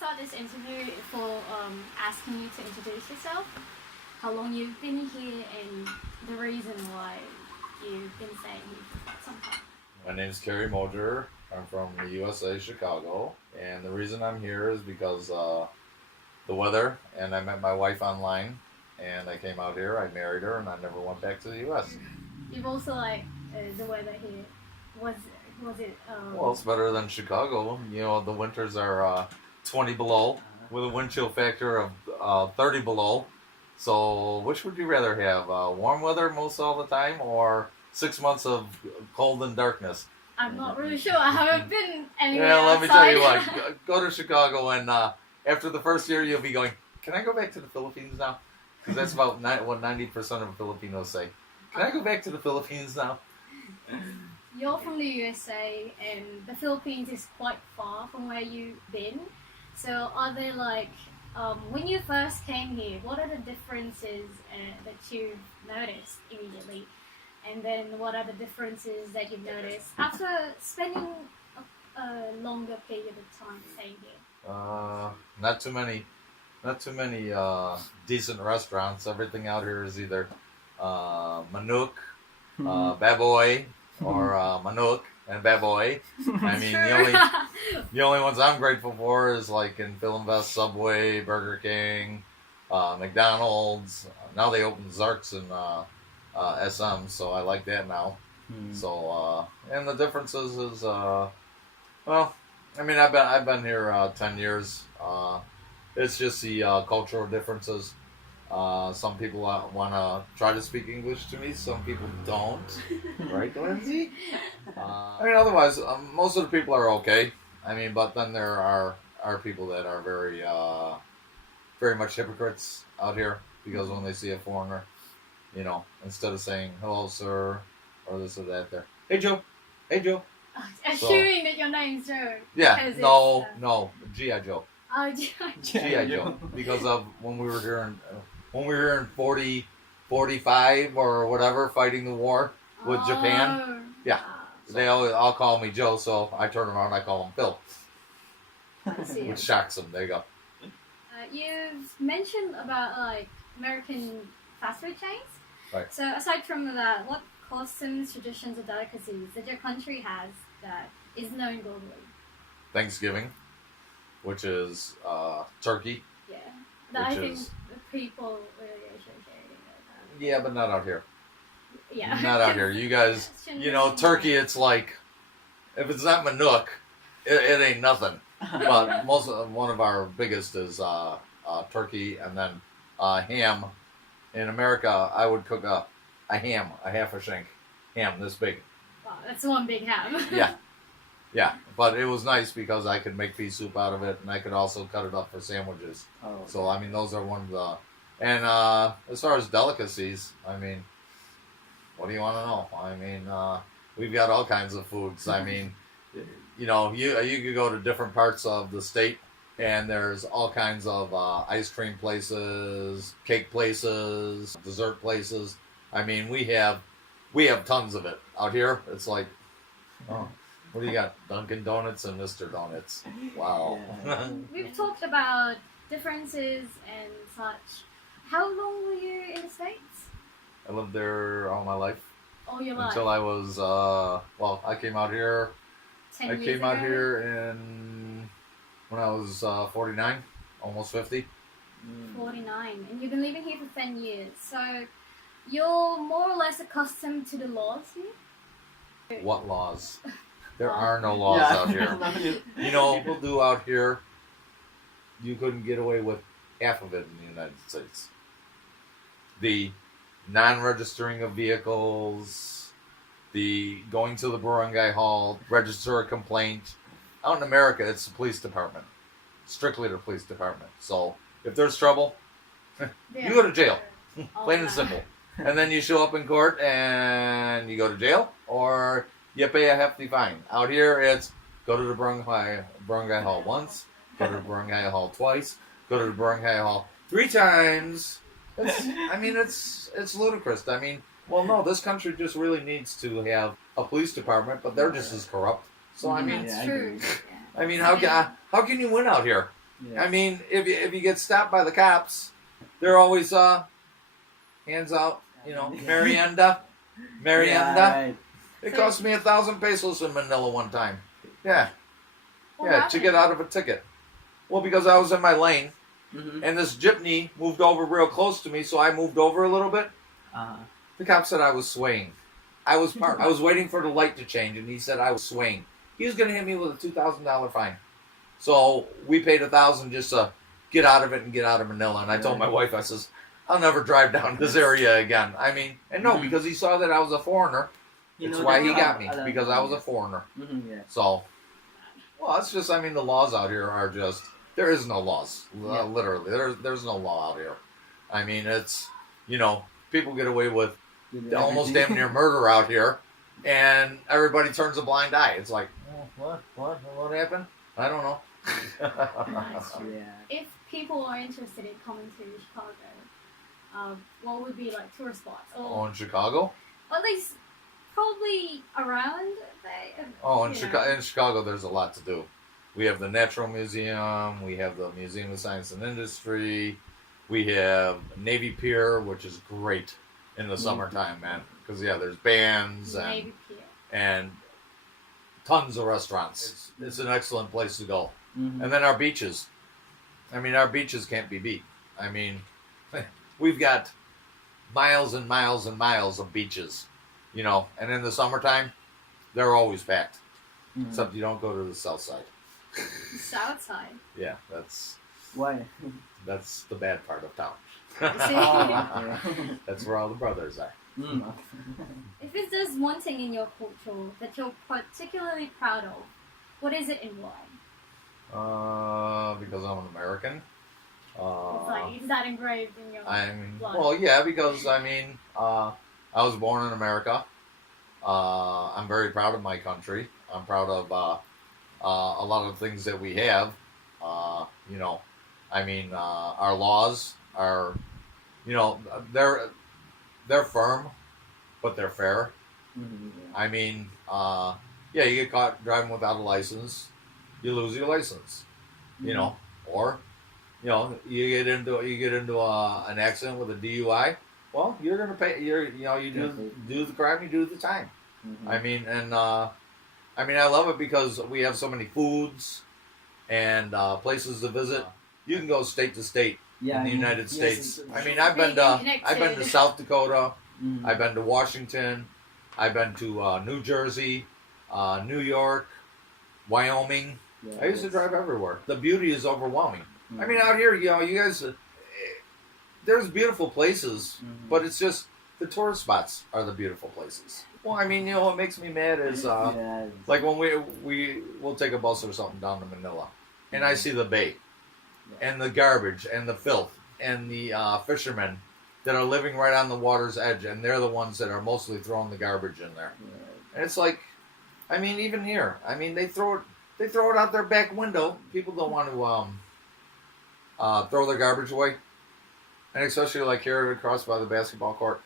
start this interview for asking you to introduce yourself, how long you've been here, and the reason why you've been staying here for quite some time. My name is Kerry Moser. I'm from the USA, Chicago, and the reason I'm here is because the weather, and I met my wife online, and I came out here, I married her, and I never went back to the US. You've also the weather here. Was it? Well, it's better than Chicago. You know, the winters are 20 below with a wind chill factor of 30 below. So, which would you rather have? Warm weather most all the time, or 6 months of cold and darkness? I'm not really sure. I haven't been anywhere Yeah, let outside. me tell you what. Go to Chicago, and after the first year, you'll be going, can I go back to the Philippines now? Because that's about what 90% of Filipinos say. Can I go back to the Philippines now? You're from the USA, and the Philippines is quite far from where you've been. So, are there when you first came here, what are the differences that you've noticed immediately? And then what are the differences that you've noticed after spending a longer period of time staying here? Not too many decent restaurants. Everything out here is either manok, baboy, or manok and baboy. I mean, the only ones I'm grateful for is like in Philinvest, Subway, Burger King, McDonald's. Now they opened Zarks in SM, so I like that now. So and the differences is well, I mean I've been here 10 years. It's just the cultural differences. Some people want to try to speak English to me. Some people don't. Right, Lindsay? I mean, otherwise, most of the people are okay. I mean, but then there are people that are very, very much hypocrites out here because when they see a foreigner, you know, instead of saying hello, sir, or this or that, they're hey Joe, hey Joe. Assuming that your name's Joe. Yeah, no, G.I. Joe. Oh, G.I. Joe. Because of when we were here in 40, 45 or whatever, fighting the war with Japan. Yeah. They all call me Joe, so I turn around and I call him Phil. Which shocks them. There you go. You've mentioned about American fast food chains. Right. So aside from that, what customs, traditions, or delicacies that your country has that is known globally? Thanksgiving, which is turkey. Yeah. That I think people really associate with that. Yeah, but not out here. Yeah. Not out here. You guys, you know, turkey, it's like, if it's not manuk, it ain't nothing. But one of our biggest is turkey, and then ham. In America, I would cook a ham, a half a shank ham this big. Wow, that's one big ham. Yeah, but it was nice because I could make pea soup out of it, and I could also cut it up for sandwiches. Oh, okay. So, I mean, those are one of the... And as far as delicacies, I mean, what do you want to know? I mean, we've got all kinds of foods. I mean, you know, you could go to different parts of the state, and there's all kinds of ice cream places, cake places, dessert places. I mean, we have tons of it. Out here, it's like, oh... What do you got? Dunkin' Donuts and Mr. Donuts. Wow. Yeah. We've talked about differences and such. How long were you in the States? I lived there all my life. All your life? Until I was, I came out here. 10 I years came out ago? here when I was 49, almost 50. 49. And you've been living here for 10 years. So you're more or less accustomed to the laws here? What laws? There are no laws out here. You know what people do out here? You couldn't get away with half of it in the United States. The non-registering of vehicles, the going to the barangay hall, register a complaint. Out in America, it's the police department. Strictly the police department. So, if there's trouble, you go to jail. Plain and simple. And then you show up in court and you go to jail, or you pay a hefty fine. Out here, it's go to the barangay hall once, go to the barangay hall twice, go to the barangay hall 3 times. It's ludicrous. I mean, well, no, this country just really needs to have a police department, but they're just as corrupt. So I mean, That's true. I mean, how can you win out here? I mean, if you get stopped by the cops, they're always hands out. You know, merienda. Yeah, right. It cost me 1,000 pesos in Manila one time. Yeah, What to happened? get out of a ticket. Well, because I was in my lane, Mm-hmm. and this jeepney moved over real close to me, so I moved over a little bit. The cop said I was swaying. I was parked. I was waiting for the light to change, and he said I was swaying. He was going to hit me with a $2,000 fine. So we paid 1,000 just to get out of it and get out of Manila. And I told my wife, I says, I'll never drive down this area again. I mean, and no, because he saw that I was a foreigner. That's why he got me, because I was a foreigner. Yeah. So, well, it's just, I mean, the laws out here are just, there is no laws. Yeah. Literally, there's no law out here. I mean, it's, you know, people get away with almost damn near murder out here, and everybody turns a blind eye. It's like, oh, what happened? I don't know. Yeah. If people are interested in coming to Chicago, what would be like tourist spots? Oh, in Chicago? Or at least probably around there. Oh, in Chicago, there's a lot to do. We have the Natural Museum. We have the Museum of Science and Industry. We have Navy Pier, which is great in the summertime, man. Because, there's bands and tons of restaurants. It's an excellent place to go. Mm-hmm. And then our beaches. I mean, our beaches can't be beat. I mean, we've got miles and miles and miles of beaches, you know. And in the summertime, they're always packed. Mm-hmm. Except you don't go to the south side. South side. Yeah, that's Why? that's the bad part of town. Oh, okay. That's where all the brothers are. Mm. If there's one thing in your culture that you're particularly proud of, what is it and why? Because I'm an American. It's like, is that engraved in your blood? Well, yeah, because I mean, I was born in America. I'm very proud of my country. I'm proud of a lot of the things that we have. You know, I mean, our laws are, you know, they're firm, but they're fair. Mm-hmm. I mean, you get caught driving without a license, you lose your license. You know, or you know, you get into an accident with a DUI. Well, you're gonna pay. You do the crime, you do the time. Mm-hmm. I mean, and I love it because we have so many foods and places to visit. You can go state to state in the United States. I mean, I've been to South Dakota. Mm-hmm. I've been to Washington. I've been to New Jersey, New York, Wyoming. I used to drive everywhere. The beauty is overwhelming. Mm-hmm. I mean, out here, you know, you guys, there's beautiful places, but it's just the tourist spots are the beautiful places. Well, I mean, you know, what makes me mad is like when we'll take a bus or something down to Manila, and I see the bay, and the garbage, and the filth, and the fishermen that are living right on the water's edge, and they're the ones that are mostly throwing the garbage in there. And it's like, I mean, even here, I mean, they throw it out their back window. People don't want to throw their garbage away, and especially like here across by the basketball court.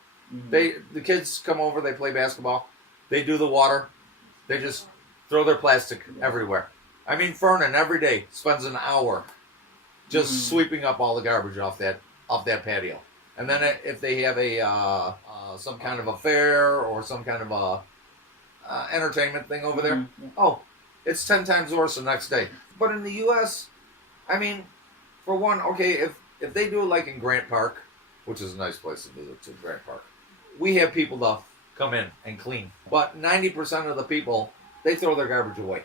The kids come over, they play basketball, they do the water, they just throw their plastic everywhere. I mean, Fernan every day spends an hour just sweeping up all the garbage off that patio. And then if they have a some kind of a fair or some kind of a entertainment thing over there, it's 10 times worse the next day. But in the U.S., I mean, for one, okay, if they do it like in Grant Park, which is a nice place to do it too, Grant Park, we have people to come in and clean. But 90% of the people, they throw their garbage away.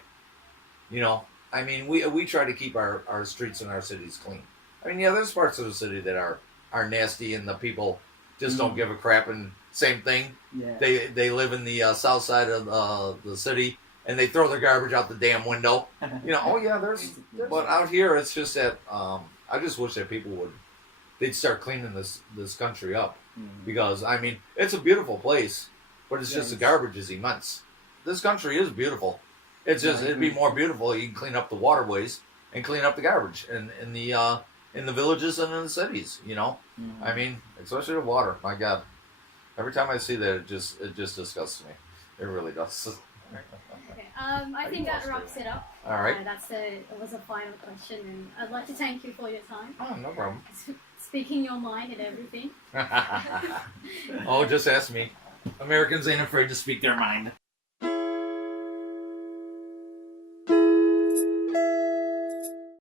You know, I mean, we try to keep our streets and our cities clean. I mean, there's parts of the city that are nasty and the people just don't give a crap. And same thing, they live in the south side of the city and they throw their garbage out the damn window. You know, there's but out here it's just that I just wish that people they'd start cleaning this country up. Because, I mean, it's a beautiful place, but it's just the garbage is immense. This country is beautiful. It's just, it'd be more beautiful. You can clean up the waterways and clean up the garbage in the villages and in the cities, you know? I mean, especially the water. My God. Every time I see that, it just disgusts me. It really does. Okay. I think that wraps it up. All right. It was a final question, and I'd like to thank you for your time, Oh, no problem. speaking your mind and everything. Oh, just ask me. Americans ain't afraid to speak their mind.